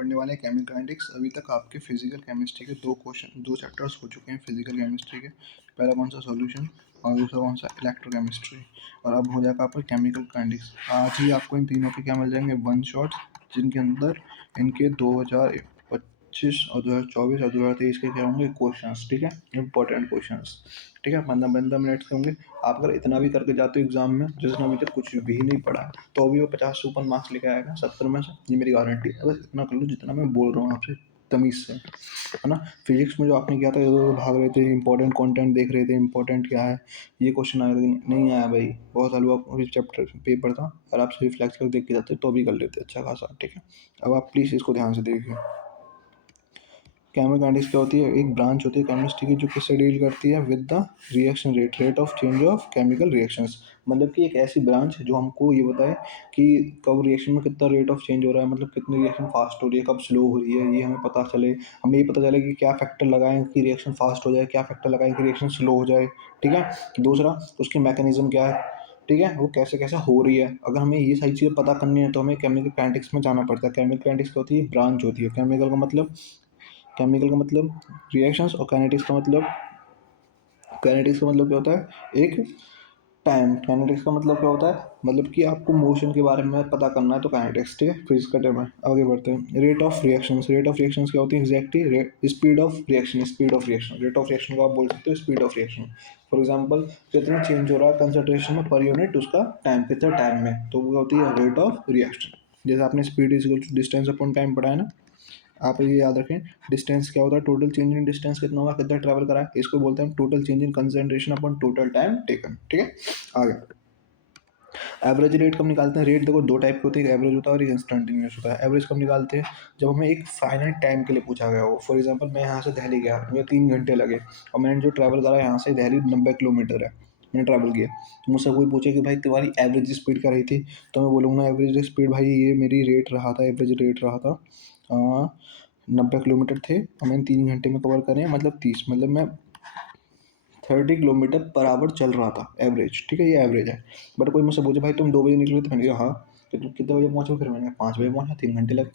पढ़ने वाले हैं केमिकल काइनेटिक्स। अभी तक आपके फिजिकल केमिस्ट्री के दो चैप्टर्स हो चुके हैं फिजिकल केमिस्ट्री के। पहला कौन सा सॉल्यूशन और दूसरा कौन सा इलेक्ट्रोकेमिस्ट्री, और अब हो जाएगा आपका केमिकल काइनेटिक्स। आज ही आपको इन तीनों के क्या मिल जाएंगे, वन शॉट, जिनके अंदर इनके 2025 और 2024 और 2023 के क्या होंगे क्वेश्चंस। ठीक है, इंपॉर्टेंट क्वेश्चंस। ठीक है, 15-15 मिनट के होंगे। आप अगर इतना भी करके जाते हो एग्जाम में, जिसने अभी तक कुछ भी नहीं पढ़ा है, तो भी वो 50 से ऊपर मार्क्स लेके आएगा 70 में से, ये मेरी गारंटी है। बस इतना कर लो जितना मैं बोल रहा हूँ आपसे तमीज़ से, है ना। फिजिक्स में जो आपने किया था, इधर भाग रहे थे, इंपॉर्टेंट कंटेंट देख रहे थे, इंपॉर्टेंट क्या है, ये क्वेश्चन आएगा नहीं आया भाई। बहुत सालों का चैप्टर पेपर था, और आप सिर्फ लेक्चर देख के जाते तो भी कर लेते अच्छा खासा। ठीक है, अब आप प्लीज़ इसको ध्यान से देखिए। केमिकल काइनेटिक्स क्या होती है, एक ब्रांच होती है केमिस्ट्री की जो किससे डील करती है, with the reaction rate of change of chemical reactions. मतलब कि एक ऐसी ब्रांच जो हमको ये बताए कि कब रिएक्शन में कितना रेट ऑफ चेंज हो रहा है, मतलब कितनी रिएक्शन फास्ट हो रही है, कब स्लो हो रही है, ये हमें पता चले। हमें ये पता चले कि क्या फैक्टर लगाएं कि रिएक्शन फास्ट हो जाए, क्या फैक्टर लगाएं कि रिएक्शन स्लो हो जाए। ठीक है, दूसरा उसकी मैकेनिज्म क्या है, ठीक है, वो कैसे कैसे हो रही है। अगर हमें ये सारी चीज़ें पता करनी है तो हमें केमिकल काइनेटिक्स में जाना पड़ता है। केमिकल काइनेटिक्स क्या होती है, ब्रांच होती है। केमिकल का मतलब रिएक्शंस, और काइनेटिक्स का मतलब क्या होता है, एक टाइम। काइनेटिक्स का मतलब क्या होता है, मतलब कि आपको मोशन के बारे में पता करना है तो काइनेटिक्स। ठीक है, फिजिक्स का टर्म है। आगे बढ़ते हैं। रेट ऑफ रिएक्शंस क्या होती है, exactly speed of reaction. Rate of reaction को आप बोल सकते हो speed of reaction. For example, कितना चेंज हो रहा है कंसंट्रेशन में पर यूनिट, उसका टाइम कितना टाइम में, तो वो होती है रेट ऑफ रिएक्शन। जैसे आपने speed is equal to distance upon time पढ़ा है ना, आप ये याद रखें। डिस्टेंस क्या होता है, टोटल चेंज इन डिस्टेंस कितना होगा, कितना ट्रैवल करा है, इसको बोलते हैं total change in concentration upon total time taken. ठीक है, आगे एवरेज रेट कब निकालते हैं। रेट देखो दो टाइप के होते हैं, एक एवरेज होता है और एक इंस्टेंटेनियस होता है। एवरेज कब निकालते हैं, जब हमें एक फाइनाइट टाइम के लिए पूछा गया हो। फॉर एग्जांपल, मैं यहाँ से दिल्ली गया, मुझे 3 घंटे लगे, और मैंने जो ट्रैवल करा यहाँ से दिल्ली 90 किलोमीटर है, मैंने ट्रैवल किया। तो मुझसे कोई पूछे कि भाई तुम्हारी एवरेज स्पीड क्या रही थी, तो मैं बोलूँगा एवरेज स्पीड भाई ये मेरी रेट रहा था, एवरेज रेट रहा था 90 किलोमीटर थे, और मैंने 3 घंटे में कवर करे, मतलब 30, मतलब मैं 30 किलोमीटर पर आवर चल रहा था एवरेज। ठीक है, ये एवरेज है। बट कोई मुझसे पूछे भाई तुम 2 बजे निकले, तो मैंने कहा हाँ। तो तुम कितने बजे पहुँचे, फिर मैंने कहा 5 बजे पहुँचा, 3 घंटे लगे।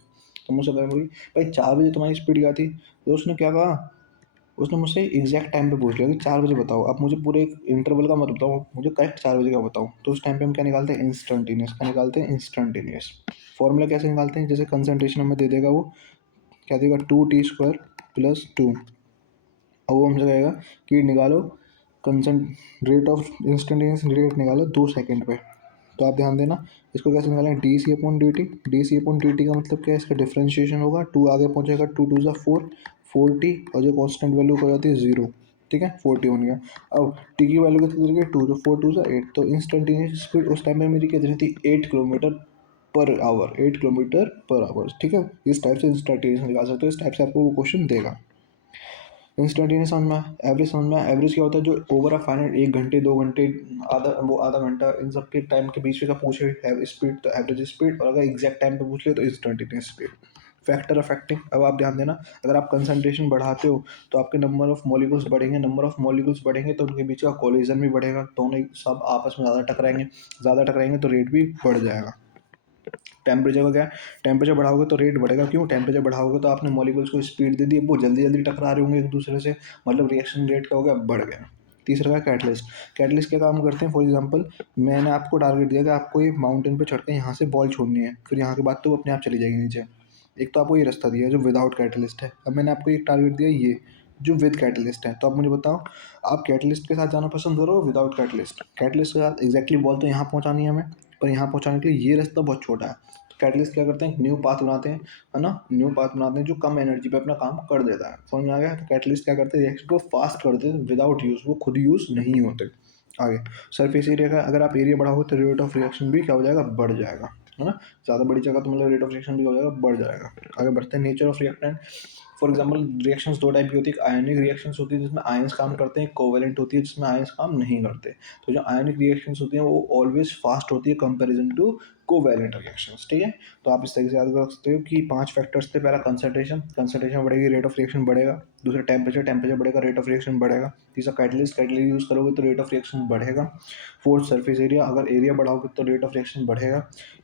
तो मुझसे कहा बोली भाई 4 बजे तुम्हारी स्पीड क्या थी, तो उसने क्या कहा, उसने मुझसे एग्जैक्ट टाइम पे पूछ लिया कि 4 बजे बताओ। आप मुझे पूरे एक इंटरवल का मत बताओ, मुझे करेक्ट 4 बजे का बताओ। तो उस टाइम पे हम क्या निकालते हैं, इंस्टेंटेनियस का निकालते हैं। इंस्टेंटेनियस फॉर्मूला कैसे निकालते हैं, जैसे कंसंट्रेशन हमें दे देगा, वो क्या देगा, 2t² + 2, और वो हमसे कहेगा कि निकालो कंसंट रेट ऑफ इंस्टेंटेनियस रेट निकालो 2 सेकंड पे। तो आप ध्यान देना, इसको कैसे निकालें, D C upon D T. का मतलब क्या है, इसका डिफ्रेंशिएशन होगा, 2 आगे पहुंचेगा, 2 × 2 = 4, 4t, और जो कांस्टेंट वैल्यू हो जाती है 0। ठीक है, 40 बन गया। अब टी की वैल्यू कितनी तरीके 2, तो 4 × 2 = 8। तो इंस्टेंटेनियस स्पीड उस टाइम पे मेरी कितनी थी, 8 kilometre per hour, 8 kilometre per hour. ठीक है, इस टाइप से इंस्टेंटेनियस निकाल सकते हो, इस टाइप से आपको वो क्वेश्चन देगा। इंस्टेंटेनियस समझ में आया, एवरेज समझ में आया। एवरेज क्या होता है, जो ओवर अ फाइनाइट 1 घंटे 2 घंटे आधा घंटा इन सब के टाइम के बीच में का पूछे स्पीड, तो एवरेज स्पीड। और अगर एग्जैक्ट टाइम पे पूछ ले तो इंस्टेंटेनियस स्पीड। फैक्टर अफेक्टिंग, अब आप ध्यान देना, अगर आप कंसंट्रेशन बढ़ाते हो तो आपके नंबर ऑफ मॉलिक्यूल्स बढ़ेंगे, तो उनके बीच का कोलिजन भी बढ़ेगा, दोनों सब आपस में ज़्यादा टकराएंगे तो रेट भी बढ़ जाएगा। टेम्परेचर का क्या है, टेम्परेचर बढ़ाओगे तो रेट बढ़ेगा। क्यों, टेम्परेचर बढ़ाओगे तो आपने मॉलिक्यूल्स को स्पीड दे दी, वो जल्दी जल्दी टकरा रहे होंगे एक दूसरे से, मतलब रिएक्शन रेट क्या हो गया, बढ़ गया। तीसरा का कैटलिस्ट। कैटलिस्ट क्या काम करते हैं, फॉर एग्जांपल मैंने आपको टारगेट दिया कि आपको एक माउंटेन पे चढ़ के यहाँ से बॉल छोड़नी है, फिर यहाँ के बाद तो वो अपने आप चली जाएगी नीचे। एक तो आपको ये रास्ता दिया है जो विदाउट कैटलिस्ट है, अब मैंने आपको एक टारगेट दिया ये जो विद कैटलिस्ट है। तो आप मुझे बताओ, आप कैटलिस्ट के साथ जाना पसंद करो विदाउट कैटलिस्ट। कैटलिस्ट के साथ एग्जैक्टली बॉल तो यहाँ पहुँचानी है हमें, पर यहाँ पहुँचाने के लिए ये रास्ता बहुत छोटा है। तो कैटलिस्ट क्या करते हैं, न्यू पाथ बनाते हैं, है ना, न्यू पाथ बनाते हैं जो कम एनर्जी पे अपना काम कर देता है। समझ में आ गया। तो कैटलिस्ट क्या करते हैं, रिएक्शन को फास्ट कर देते हैं विदाउट यूज, वो खुद यूज नहीं होते। आगे सरफेस एरिया का, अगर आप एरिया बढ़ाओगे तो रेट ऑफ रिएक्शन भी क्या हो जाएगा, बढ़ जाएगा, है ना। ज़्यादा बड़ी जगह तो मतलब रेट ऑफ रिएक्शन भी हो जाएगा, बढ़ जाएगा। आगे बढ़ते हैं, nature of reactant. For example, reactions दो टाइप की होती है, एक आयनिक रिएक्शंस होती है जिसमें आयंस काम करते हैं, कोवेलेंट होती है जिसमें आयंस काम नहीं करते। तो जो आयनिक रिएक्शंस होती हैं वो ऑलवेज फास्ट होती है कंपैरिजन टू कोवैलेंट रिएक्शंस, ठीक है। तो आप इस तरीके से याद रख सकते हो कि 5 फैक्टर्स थे। पहला कंसंट्रेशन, कंसंट्रेशन बढ़ेगी रेट ऑफ रिएक्शन बढ़ेगा। दूसरा टेम्परेचर, टेम्परेचर बढ़ेगा रेट ऑफ रिएक्शन बढ़ेगा। तीसरा कैटलिस्ट, कैटलिस्ट यूज़ करोगे तो रेट ऑफ रिएक्शन बढ़ेगा। फोर्थ सरफेस एरिया, अगर एरिया बढ़ाओगे तो रेट ऑफ रिएक्शन बढ़ेगा।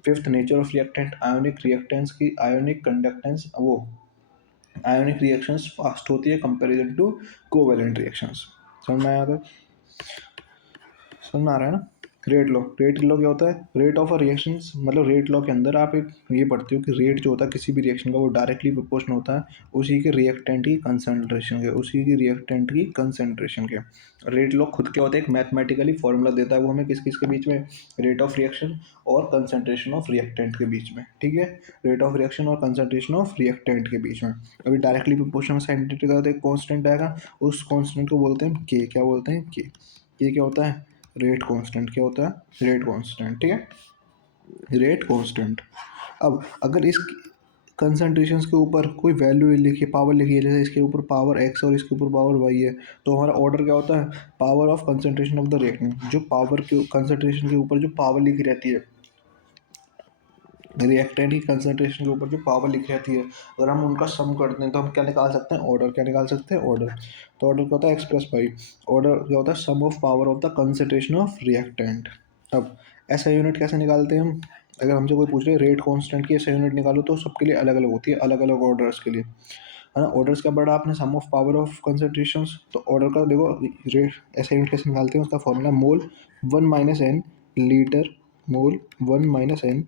Fifth nature of reactant, ionic reactants की आयोनिक कंडक्टेंस, वो आयोनिक रिएक्शंस फास्ट होती है कंपेरिजन टू कोवैलेंट रिएक्शंस। समझ में आया? तो समझ में आ रहा है ना? रेट लॉ, रेट लॉ क्या होता है? रेट ऑफ अ रिएक्शंस, मतलब रेट लॉ के अंदर आप एक ये पढ़ते हो कि रेट जो होता है किसी भी रिएक्शन का वो डायरेक्टली प्रोपोर्शनल होता है उसी के रिएक्टेंट की कंसंट्रेशन के, उसी की रिएक्टेंट की कंसंट्रेशन के। रेट लॉ खुद क्या होता है? एक मैथमेटिकली फॉर्मूला देता है वो हमें किस किस के बीच में, रेट ऑफ रिएक्शन और कंसंट्रेशन ऑफ रिएक्टेंट के बीच में, ठीक है। रेट ऑफ रिएक्शन और कंसंट्रेशन ऑफ रिएक्टेंट के बीच में। अभी डायरेक्टली प्रोपोर्शनल साइंटिफिक का एक कॉन्स्टेंट आएगा, उस कॉन्स्टेंट को बोलते हैं के। क्या बोलते हैं? के। ये क्या होता है? Rate constant. क्या होता है? रेट कांस्टेंट, ठीक है, रेट कांस्टेंट। अब अगर इस कंसंट्रेशंस के ऊपर कोई वैल्यू लिखी, पावर लिखी है, जैसे इसके ऊपर पावर एक्स और इसके ऊपर पावर वाई है, तो हमारा ऑर्डर क्या होता है? Power of concentration of the reactant. जो पावर के कंसंट्रेशन के ऊपर जो पावर लिखी रहती है, रिएक्टेंट की कंसंट्रेशन के ऊपर जो पावर लिखी रहती है, अगर हम उनका सम करते हैं तो हम क्या निकाल सकते हैं? ऑर्डर। क्या निकाल सकते हैं? ऑर्डर। तो ऑर्डर क्या होता है? X plus Y. ऑर्डर क्या होता है? Sum of power of the concentration of reactant. अब ऐसा यूनिट कैसे निकालते हैं हम? अगर हमसे कोई पूछ रहे रेट कांस्टेंट की ऐसा यूनिट निकालो तो सबके लिए अलग अलग होती है, अलग अलग ऑर्डर्स के लिए, है ना। ऑर्डर्स क्या पढ़ा आपने? सम ऑफ पावर ऑफ कंसंट्रेशंस। तो ऑर्डर का देखो रेट ऐसा यूनिट कैसे निकालते हैं, उसका फॉर्मूला मोल 1 - n लीटर, मोल 1 - n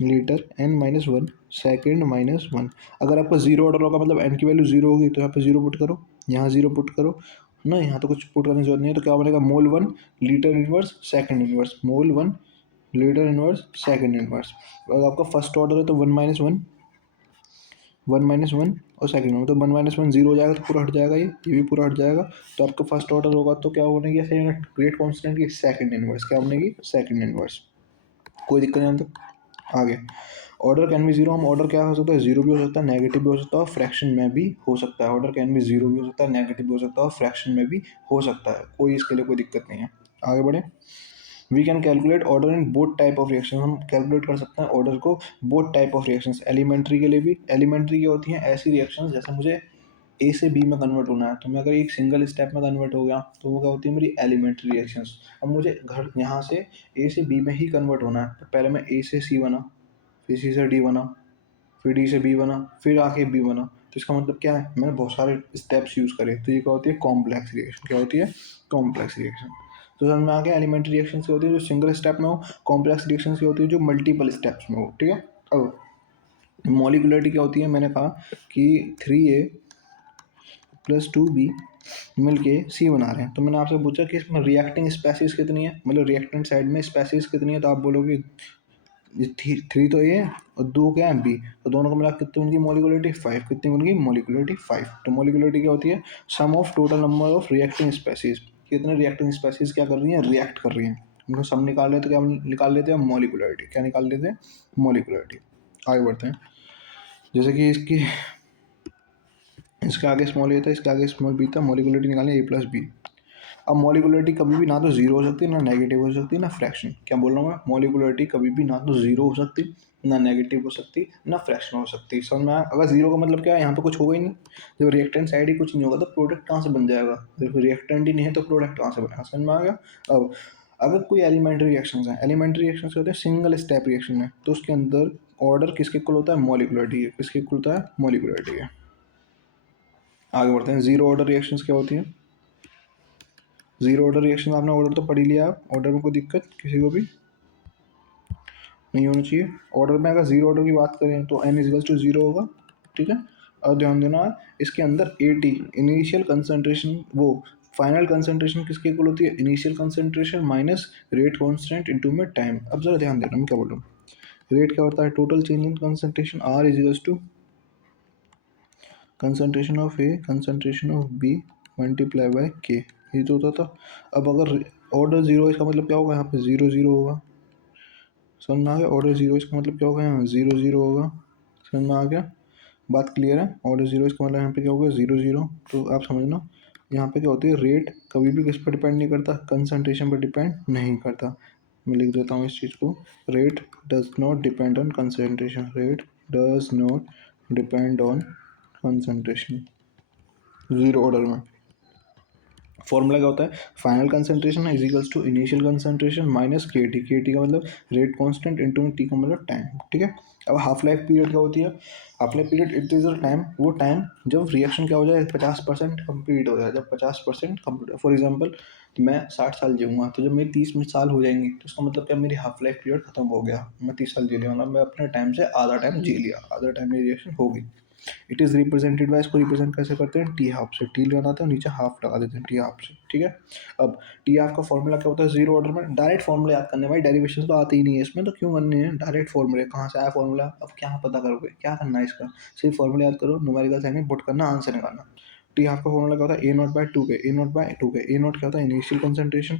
लीटर, n-1 सेकेंड -1। अगर आपका जीरो ऑर्डर होगा मतलब n की वैल्यू जीरो होगी तो यहाँ पे जीरो पुट करो, यहाँ जीरो पुट करो ना, यहाँ तो कुछ पुट करने की जरूरत नहीं है। तो क्या बनेगा? मोल 1 लीटर इनवर्स सेकेंड इनवर्स, मोल 1 लीटर इनवर्स सेकेंड इनवर्स। अगर आपका फर्स्ट ऑर्डर है तो 1 - 1 और सेकंड में तो 1 - 1 जीरो हो जाएगा तो पूरा हट जाएगा, ये भी पूरा हट जाएगा। तो आपका फर्स्ट ऑर्डर होगा तो क्या बनेगी ऐसे यूनिट? रेट कांस्टेंट की सेकंड इनवर्स। क्या बनेगी? Second inverse. कोई दिक्कत नहीं तो आगे। ऑर्डर कैन बी जीरो, हम ऑर्डर क्या हो सकता है? जीरो भी हो सकता है, नेगेटिव भी हो सकता है और फ्रैक्शन में भी हो सकता है। ऑर्डर कैन बी जीरो भी हो सकता है, नेगेटिव भी हो सकता है और फ्रैक्शन में भी हो सकता है, कोई इसके लिए कोई दिक्कत नहीं है। आगे बढ़े। We can calculate order in both type of reaction, हम कैलकुलेट कर सकते हैं ऑर्डर को both type of reactions. Elementary के लिए भी, एलिमेंट्री क्या होती हैं? ऐसी रिएक्शंस जैसे मुझे ए से बी में कन्वर्ट होना है, तो मैं अगर एक सिंगल स्टेप में कन्वर्ट हो गया तो वो क्या होती है? मेरी एलिमेंट्री रिएक्शंस। अब मुझे घर यहाँ से ए से बी में ही कन्वर्ट होना है, तो पहले मैं ए से सी बना, फिर सी से डी बना, फिर डी से बी बना, फिर आके बी बना। तो इसका मतलब क्या है? मैंने बहुत सारे स्टेप्स यूज़ करे, तो ये क्या होती है? Complex reaction. क्या होती है? Complex reaction. तो समझ में आ गया। एलिमेंट्री रिएक्शन की होती है जो सिंगल स्टेप में हो, कॉम्प्लेक्स रिएक्शन की होती है जो मल्टीपल स्टेप्स में हो, ठीक है। अब मॉलिकुलरिटी क्या होती है? मैंने कहा कि 3A + 2B मिल के सी बना रहे हैं, तो मैंने आपसे पूछा कि इसमें रिएक्टिंग स्पेसीज कितनी है, मतलब रिएक्टेंट साइड में स्पेसीज कितनी है, तो आप बोलोगे थ्री तो ये और दो क्या है? बी। तो दोनों को मिला कितनी उनकी मॉलिकुलरिटी? 5। कितनी उनकी मॉलिकुलरिटी? 5। तो मॉलिकुलरिटी क्या होती है? Sum of total number of reacting species. कितने रिएक्टिंग स्पेसीज क्या कर रही हैं? रिएक्ट कर रही हैं। उनको सम निकाल रहे तो क्या निकाल लेते हैं? मॉलिकुलरिटी। क्या निकाल लेते हैं? मॉलिकुलरिटी। आगे बढ़ते हैं। जैसे कि इसके आगे स्मॉल ए था, इसके आगे स्मॉल बी था, मॉलिकुलरिटी निकालें A + B। अब मॉलिकुलरिटी कभी भी ना तो जीरो हो सकती है, ना नेगेटिव हो सकती, ना फ्रैक्शन। क्या बोल रहा हूँ मैं? मॉलिकुलरिटी कभी भी ना तो जीरो हो सकती, ना नेगेटिव हो सकती, ना फ्रैक्शन हो सकती। समझ में आया? अगर जीरो का मतलब क्या है? यहाँ पे कुछ होगा ही नहीं। जब रिएक्टेंट साइड ही कुछ नहीं होगा तो प्रोडक्ट कहाँ से बन जाएगा? जब रिएक्टेंट ही नहीं है तो प्रोडक्ट कहाँ से बनेगा? समझ में आ गया? अब अगर कोई एलिमेंट्री रिएक्शन है, एलिमेंट्री रिएक्शन होते हैं सिंगल स्टेप रिएक्शन है, तो उसके अंदर ऑर्डर किसके इक्वल होता है? मॉलिकुलरिटी है। किसके इक्वल होता है? मॉलिकुलरिटी है। आगे बढ़ते हैं। जीरो ऑर्डर रिएक्शंस क्या होती हैं? जीरो ऑर्डर रिएक्शन आपने ऑर्डर तो पढ़ ही लिया। आप ऑर्डर में कोई दिक्कत किसी को भी नहीं होनी चाहिए। ऑर्डर में अगर जीरो ऑर्डर की बात करें तो n = 0 होगा, ठीक है। और ध्यान देना इसके अंदर AT इनिशियल कंसंट्रेशन, वो फाइनल कंसंट्रेशन किसके इक्वल होती है? Initial concentration minus rate constant into में टाइम। अब जरा ध्यान देना मैं क्या बोल रहा हूँ। रेट क्या होता है? Total change in concentration. R = concentration of A concentration of B multiply by K। ये तो होता था। अब अगर ऑर्डर जीरो, इसका मतलब क्या होगा? यहाँ पे जीरो जीरो होगा। समझ में आ गया? ऑर्डर जीरो इसका मतलब क्या होगा? यहाँ जीरो जीरो होगा। समझ में आ गया? बात क्लियर है? ऑर्डर जीरो इसका मतलब यहाँ पे क्या होगा? Zero zero. तो आप समझना यहाँ पे क्या होती है? रेट कभी भी किस पर डिपेंड नहीं करता? कंसंट्रेशन पर डिपेंड नहीं करता। मैं लिख देता हूँ इस चीज़ को, rate does not depend on concentration, rate does not depend on concentration, zero order में। फॉर्मूला क्या होता है, final concentration is equals to initial concentration minus K T, K T का मतलब रेट कांस्टेंट इनटू टी का मतलब time, ठीक है। अब हाफ लाइफ पीरियड क्या होती है, half life period it is a time, वो टाइम जब रिएक्शन क्या हो जाए 50% कंप्लीट हो जाए, जब 50% कंप्लीट। फॉर एग्जांपल मैं 60 साल जीऊँगा, तो जब मेरी 30 साल हो जाएंगी तो इसका मतलब क्या, मेरी हाफ लाइफ पीरियड खत्म हो गया, मैं 30 साल जी लिया, मतलब मैं अपने टाइम से आधा टाइम जी लिया, आधा टाइम मेरी रिएक्शन होगी। इट इज़ रिप्रेजेंटेड बाय, इसको रिप्रेजेंट कैसे करते हैं, टी हाफ से, टी लगाते हैं नीचे हाफ लगा देते हैं टी हाफ से, ठीक है। अब टी हाफ का फॉर्मूला क्या होता है, जीरो ऑर्डर में डायरेक्ट फॉर्मूला याद करने, भाई डेरिवेशन तो आते ही नहीं है इसमें, तो क्यों करने हैं डायरेक्ट फॉर्मूले, कहाँ से आया फॉर्मूला, अब क्या पता करोगे, क्या करना है इसका, सिर्फ फॉर्मूला याद करो, न्यूमेरिकल साइन में पुट करना, आंसर निकालना। टी हाफ का फॉर्मूला क्या होता है, ए नॉट बाय टू के, ए नॉट बाय टू के, ए नॉट क्या होता है इनिशियल कंसंट्रेशन,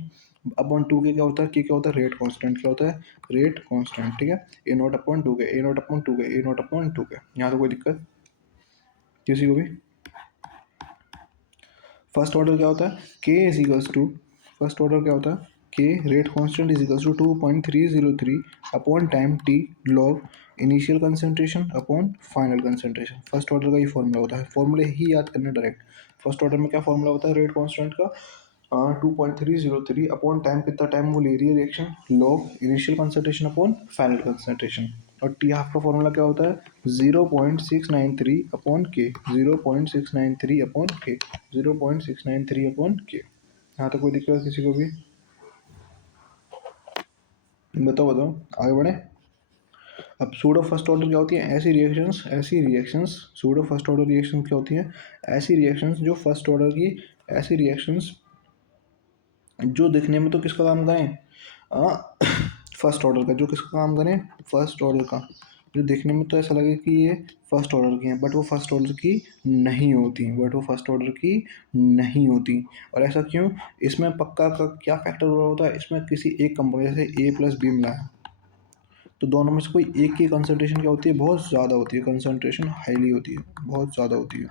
अपॉन टू के क्या होता है, के क्या होता है रेट कांस्टेंट, क्या होता है रेट कांस्टेंट, ठीक है। ए नॉट अपॉन टू के, ए नॉट अपॉन टू के, ए नॉट अपॉन टू के, यहाँ तो कोई दिक्कत किसी को भी। फर्स्ट ऑर्डर क्या होता है, K is equals to, first order क्या होता है, K rate constant is equals to 2.303 upon time T log initial concentration upon final concentration. First order का ये फॉर्मूला होता है, फॉर्मूले ही याद करने डायरेक्ट। फर्स्ट ऑर्डर में क्या फॉर्मूला होता है रेट कांस्टेंट का, 2.303 अपॉन टाइम, कितना टाइम वो ले रही है reaction, log initial concentration upon final concentration. और टी हाफ का फॉर्मूला क्या होता है 0.693 अपॉन के, 0.693 अपॉन के, 0.693 अपॉन के। यहाँ तक कोई दिक्कत किसी को भी, बताओ बताओ, आगे बढ़े। अब सूडो फर्स्ट ऑर्डर क्या होती है, ऐसी reactions pseudo first order reaction क्या होती है, ऐसी रिएक्शंस जो फर्स्ट ऑर्डर की, ऐसी रिएक्शंस जो दिखने में तो किसका काम करें, फर्स्ट ऑर्डर का, जो किसका काम करें फर्स्ट ऑर्डर का, जो देखने में तो ऐसा लगे कि ये फर्स्ट ऑर्डर की हैं, बट वो फर्स्ट ऑर्डर की नहीं होती, बट वो फर्स्ट ऑर्डर की नहीं होती। और ऐसा क्यों, इसमें पक्का का क्या फैक्टर हो रहा होता है, इसमें किसी एक कंपाउंड जैसे ए प्लस बी मिला है, तो दोनों में से कोई एक की कंसनट्रेशन क्या होती है, बहुत ज़्यादा होती है, कंसनट्रेशन हाईली होती है, बहुत ज़्यादा होती है।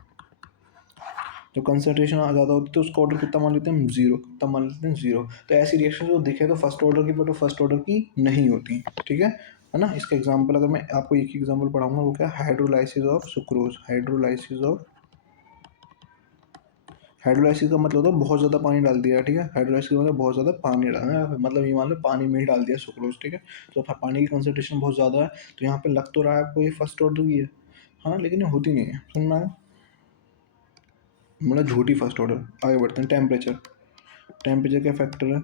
तो कंसंट्रेशन ज़्यादा होती है तो उसका ऑर्डर कितना मान लेते हैं हम, जीरो, कितना मान लेते हैं जीरो। तो ऐसी रिएक्शन जो दिखे तो फर्स्ट ऑर्डर की, बट वो फर्स्ट ऑर्डर की नहीं होती, ठीक है ना। इसका एग्जांपल अगर मैं आपको एक एग्जांपल पढ़ाऊंगा, वो क्या, हाइड्रोलाइसिस ऑफ सुक्रोज, हाइड्रोलाइसिस का मतलब होता है बहुत ज़्यादा पानी डाल दिया, ठीक है। हाइड्रोलाइसिस का मतलब बहुत ज़्यादा पानी डालना है, मतलब ये मान लो पानी में ही डाल दिया सुक्रोज, ठीक है। तो पानी की कंसनट्रेशन बहुत ज़्यादा है, तो यहाँ पे लग तो रहा है आपको ये फर्स्ट ऑर्डर की है, हाँ, लेकिन ये होती नहीं है, सुनना है, मतलब झूठी फर्स्ट ऑर्डर। आगे बढ़ते हैं, टेम्परेचर, टेम्परेचर क्या फैक्टर है,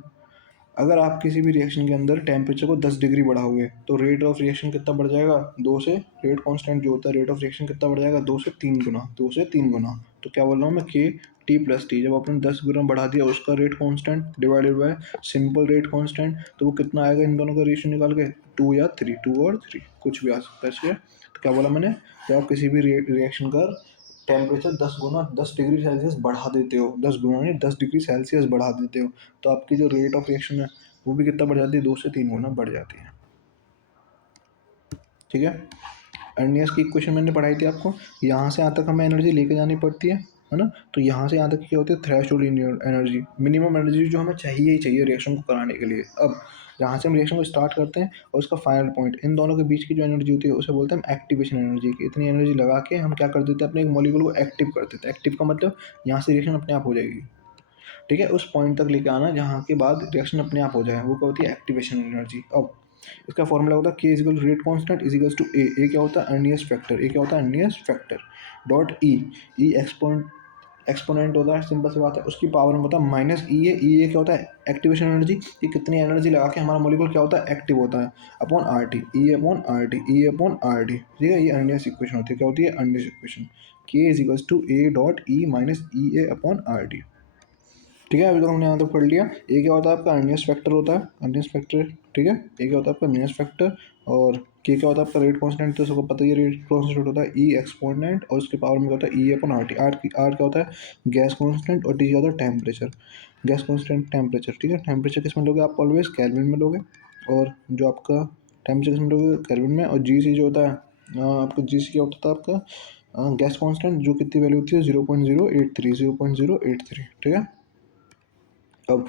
अगर आप किसी भी रिएक्शन के अंदर टेम्परेचर को 10 डिग्री बढ़ाओगे तो रेट ऑफ रिएक्शन कितना बढ़ जाएगा, दो से, रेट कांस्टेंट जो होता है रेट ऑफ रिएक्शन कितना बढ़ जाएगा, दो से तीन गुना, दो से तीन गुना। तो क्या बोल रहा हूँ मैं, के टी प्लस टी, जब आपने 10 गुना बढ़ा दिया उसका rate constant divided by simple rate constant, तो वो कितना आएगा इन दोनों का रेशियो निकाल के, टू या थ्री, टू और थ्री, कुछ भी आ सकता है, ठीक है। तो क्या बोला मैंने, जब आप किसी भी रिएक्शन का टेम्परेचर 10 गुना, 10 डिग्री सेल्सियस बढ़ा देते हो, 10 गुना नहीं 10 डिग्री सेल्सियस बढ़ा देते हो, तो आपकी जो रेट ऑफ रिएक्शन है वो भी कितना बढ़ जाती है, दो से तीन गुना बढ़ जाती है, ठीक है। अर्नियस की इक्वेशन मैंने पढ़ाई थी आपको, यहाँ से यहाँ तक हमें एनर्जी लेके जानी पड़ती है ना। तो यहाँ से यहाँ तक क्या होती है, थ्रेशोल्ड एनर्जी, मिनिमम एनर्जी जो हमें चाहिए ही चाहिए रिएक्शन को कराने के लिए। अब जहाँ से हम रिएक्शन को स्टार्ट करते हैं और उसका फाइनल पॉइंट, इन दोनों के बीच की जो एनर्जी होती है उसे बोलते हैं एक्टिवेशन एनर्जी की। इतनी एनर्जी लगा के हम क्या कर देते हैं, अपने एक मॉलिक्यूल को एक्टिव कर देते हैं। एक्टिव का मतलब यहाँ से रिएक्शन अपने आप हो जाएगी, ठीक है, उस पॉइंट तक लेके आना जहाँ के बाद रिएक्शन अपने आप हो जाए, वो क्या होती है एक्टिवेशन एनर्जी। अब इसका फॉर्मूला होता है K is equal rate constant is equals to A क्या होता है अर्नियस फैक्टर, ए क्या होता है Arrhenius factor, dot E, E exponent होता है, सिंपल सी बात है, उसकी पावर में होता है माइनस ई ए, ई ए क्या होता है एक्टिवेशन एनर्जी, ये कितनी एनर्जी लगा के हमारा मॉलिक्यूल क्या होता है एक्टिव होता है, अपॉन आर टी, ई अपॉन आर टी, ई अपॉन आर टी, ठीक है। ये अर्नियस इक्वेशन होती है, क्या होती है Arrhenius equation, K is equals to A dot E minus E A upon R T, ठीक है। अभी तक हमने यहाँ तक पढ़ लिया। ए क्या होता है आपका अर्नियस फैक्टर होता है, अर्नियस फैक्टर, ठीक है। ए क्या होता है आपका अर्नियस फैक्टर, और के क्या होता है आपका रेट कांस्टेंट, तो सबको पता ही है रेट कांस्टेंट होता है ई एक्सपोनेंट, और उसके पावर में क्या होता है ई अपन आर टी, आर क्या होता है गैस कांस्टेंट, और टी क्या होता है टेम्परेचर, गैस कांस्टेंट टेम्परेचर, ठीक है। टेम्परेचर किस में लोगे आप, ऑलवेज केल्विन में लोगे, और जो आपका टेम्परेचर किस में लोगे केल्विन में, और जी सी जो होता है आपका जी सी क्या होता था आपका गैस कांस्टेंट, जो कितनी वैल्यू होती है 0.083, 0.083, ठीक है। अब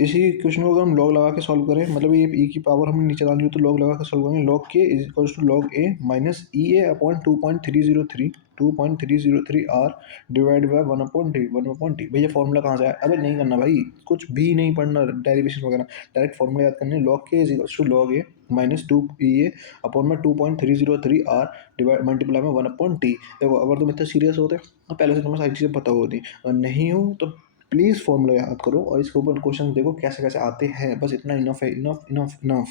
इसी क्वेश्चन को अगर हम लॉग लगा के सॉल्व करें, मतलब ये ई की पावर हमने नीचे डाली हो तो लॉग लगा के सॉल्व करेंगे। Log K is equals to log A minus E A upon 2.303 R divide by 1/टी। भैया फॉर्मूला कहाँ से आया? अबे नहीं करना भाई, कुछ भी नहीं पढ़ना डेरिवेशन वगैरह, डायरेक्ट फॉर्मूला याद करने। Log K is equals to log A minus 2 E A upon में 2.303 आर डिवाइड मल्टीप्लाई में 1/टी। देखो अगर तुम इतने सीरियस होते तो पहले से तुम्हें सारी चीज़ें पता होती, और नहीं हो तो प्लीज़ फॉर्मूला याद करो और इसके ऊपर क्वेश्चन देखो कैसे कैसे आते हैं, बस इतना इनफ है, इनफ इनफ इनफ।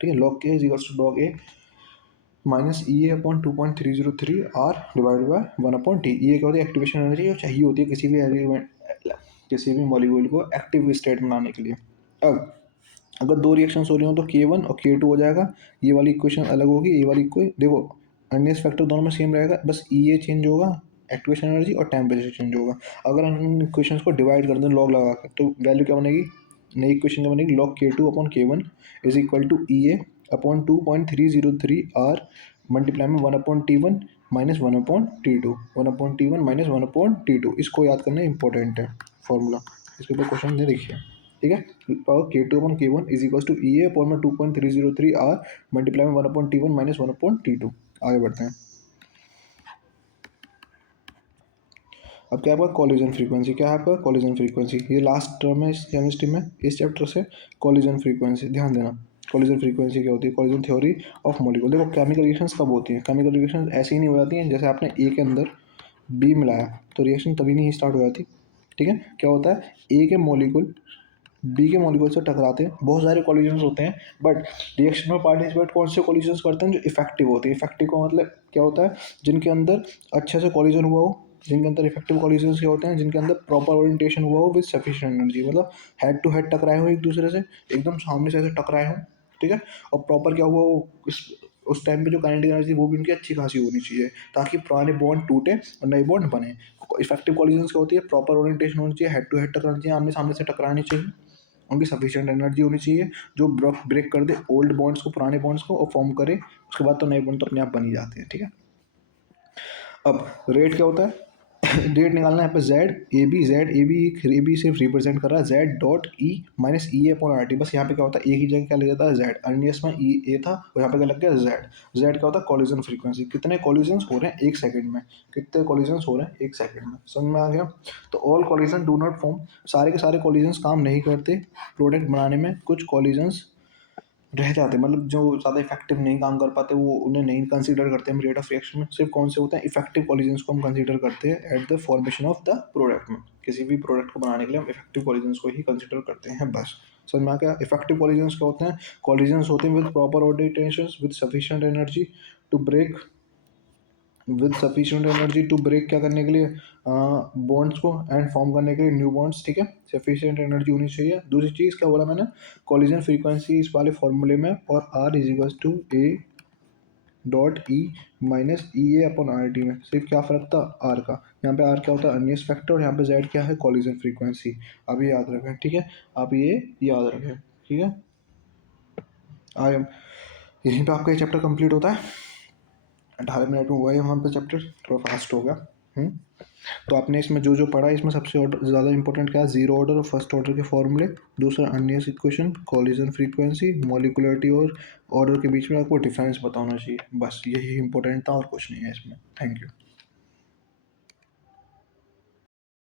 ठीक है, log K is equals to log A minus E A upon 2.303 R divide by 1/टी। ये क्या होती है? एक्टिवेशन एनर्जी जो चाहिए होती है किसी भी एलिमेंट, किसी भी मॉलिक्यूल को एक्टिव स्टेट में लाने के लिए। अब अगर दो रिएक्शंस हो रही हो तो K1 और K2 हो जाएगा, ये वाली इक्वेशन अलग होगी, ये वाली कोई देखो अर्नेस्ट फैक्टर दोनों में सेम रहेगा, बस ई ए चेंज होगा, एक्टिवेशन एनर्जी और टेम्परेचर चेंज होगा। अगर हम इन इक्वेशंस को डिवाइड कर दें लॉग लगा के, तो वैल्यू क्या बनेगी? नई इक्वेशन क्या बनेगी? Log K2 upon K1 is equal to E A upon 2.303 R multiply में 1/T1 minus 1/T2, 1/T1 minus 1/T2। इसको याद करना इंपॉर्टेंट है फॉर्मूला, इसके ऊपर क्वेश्चन दे देखिए। ठीक है, और K2 upon K1 is equal to E A upon में 2.303 आर मल्टीप्लाई में 1/T1 माइनस 1/T2। आगे बढ़ते हैं। अब क्या है आपका कॉलिजन फ्रीक्वेंसी? क्या है आपका कॉलिजन फ्रीक्वेंसी? ये लास्ट टर्म है इस केमिस्ट्री में, इस चैप्टर से। कॉलिजन फ्रीक्वेंसी ध्यान देना। कॉलिजन फ्रीक्वेंसी क्या होती है? Collision theory of molecule. देखो केमिकल रिएक्शंस कब होती हैं? केमिकल रिएक्शंस ऐसे ही नहीं हो जाती हैं, जैसे आपने ए के अंदर बी मिलाया तो रिएक्शन तभी नहीं स्टार्ट हो जाती। ठीक है, क्या होता है? ए के मॉलिक्यूल बी के मॉलिक्यूल से टकराते हैं, बहुत सारे कॉलिजन्स होते हैं, बट रिएक्शन में पार्टिसिपेट कौन से कॉलिजन्स करते हैं? जो इफेक्टिव होते हैं। इफेक्टिव का मतलब क्या होता है? जिनके अंदर अच्छे से कॉलिजन हुआ हो, जिनके अंदर इफेक्टिव कॉलिजन्स क्या होते हैं? जिनके अंदर प्रॉपर ओरिएंटेशन हुआ हो विद सफिशिएंट एनर्जी, मतलब हेड टू हेड टकराए हो एक दूसरे से, एकदम सामने से ऐसे टकराए हो। ठीक है, और प्रॉपर क्या हुआ हो उस टाइम पे जो काइनेटिक एनर्जी वो भी उनकी अच्छी खासी होनी चाहिए, ताकि पुराने बॉन्ड टूटे और नए बॉन्ड बने। इफेक्टिव कॉलिजन्स क्या होती है? प्रॉपर ओरिएंटेशन होनी चाहिए, हेड टू हेड टकरानी चाहिए, आमने सामने से टकरानी चाहिए, उनकी सफिशिएंट एनर्जी होनी चाहिए जो ब्रेक कर दे ओल्ड बॉन्ड्स को, पुराने बॉन्ड्स को, और फॉर्म करे उसके बाद तो नए बॉन्ड तो अपने आप बन ही जाते हैं। ठीक है, अब रेट क्या होता है? रेट निकालना है यहाँ पे जेड ए बी सिर्फ रिप्रेजेंट कर रहा है जेड डॉट ई माइनस ई अपॉन आर टी। बस यहाँ पे क्या होता है? ए की जगह क्या ले जाता है? जेड। अर्नियस में ई ए था और यहाँ पे क्या लग गया? जेड। जेड क्या होता है? कॉलिजन फ्रीक्वेंसी, कितने कॉलिजन्स हो रहे हैं एक सेकंड में, कितने कॉलिजन्स हो रहे हैं एक सेकंड में। समझ में आ गया? तो all collision do not form, सारे के सारे कॉलिजन्स काम नहीं करते प्रोडक्ट बनाने में, कुछ कॉलिजन्स रह जाते, मतलब जो ज़्यादा इफेक्टिव नहीं काम कर पाते वो उन्हें नहीं कंसीडर करते हम रेट ऑफ रिएक्शन में। सिर्फ कौन से होते हैं? इफेक्टिव कॉलिजन्स को हम कंसीडर करते हैं at the formation of the product में। किसी भी प्रोडक्ट को बनाने के लिए हम इफेक्टिव कॉलिजन्स को ही कंसीडर करते हैं बस। समझ में आ गया? इफेक्टिव कॉलिजन्स क्या होते हैं? कॉलिजन्स होते हैं with proper orientation with sufficient energy to break, with sufficient energy to break क्या करने के लिए? बॉन्ड्स को एंड फॉर्म करने के लिए न्यू बॉन्ड्स। ठीक है, सफिशिएंट एनर्जी होनी चाहिए। दूसरी चीज़ क्या बोला मैंने? कॉलिजन फ्रीक्वेंसी इस वाले फॉर्मूले में, और R is equal to A dot E minus E A upon R T में सिर्फ क्या फ़र्क था? आर का। यहाँ पे आर क्या होता है? अर्नियस फैक्टर, और यहाँ पे जेड क्या है? Collision frequency. आप ये याद रखें। ठीक है, आप ये याद रखें। ठीक है, आई एम, यहीं पे आपका ये चैप्टर कंप्लीट होता है। 18 मिनट में हुआ है वहाँ पे चैप्टर, थोड़ा फास्ट हो गया। तो आपने इसमें जो जो पढ़ा, इसमें सबसे ज़्यादा इंपॉर्टेंट क्या है? जीरो ऑर्डर और फर्स्ट ऑर्डर के फॉर्मूले, दूसरा अर्नियस इक्वेशन, कॉलिजन फ्रीक्वेंसी, मॉलिकुलरिटी और ऑर्डर के बीच में आपको डिफरेंस पता होना चाहिए। बस यही इंपॉर्टेंट था और कुछ नहीं है इसमें। Thank you.